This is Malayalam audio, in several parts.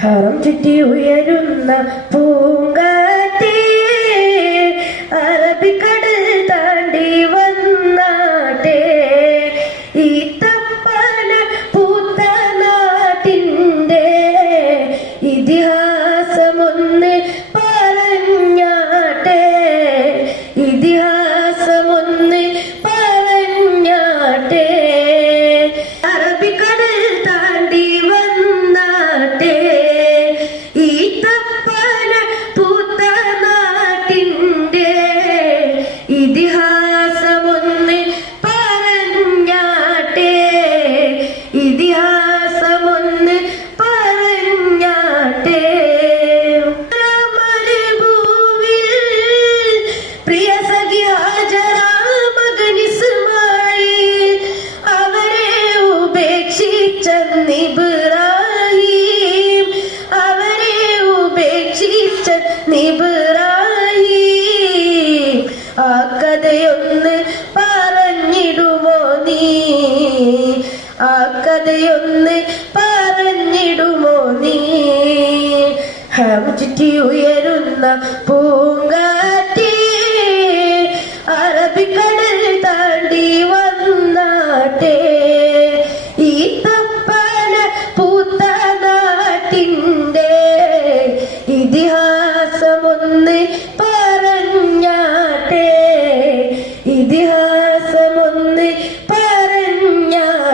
ഹറം ചുറ്റി ഉയരുന്ന പൂങ്കാറ്റേ അറബിക്കടൽ താണ്ടി വന്നാട്ടേ. ഈ തപ്പന പൂത്ത നാട്ടിന്റെ ഇതിഹാസമൊന്ന് പറഞ്ഞാട്ടെ. ഇതിഹാസമൊന്ന് പ്രിയ സഖി ഹാജറ മകൻ അവരെ ഉപേക്ഷിച്ച നിബ്രാഹിം അവരെ ഉപേക്ഷിച്ച നിബ്രാഹിം ആ കഥയൊന്ന് പറഞ്ഞിടുമോ നീ? ആ കഥയൊന്ന് പറഞ്ഞിടുമോ നീ? ചുറ്റി ഉയരുന്ന പൂങ്കാറ്റേ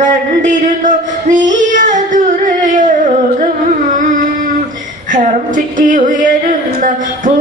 കണ്ടിരുന്നു നീ ദുര്യോഗം ഹറം ചുറ്റി ഉയരുന്ന പൂ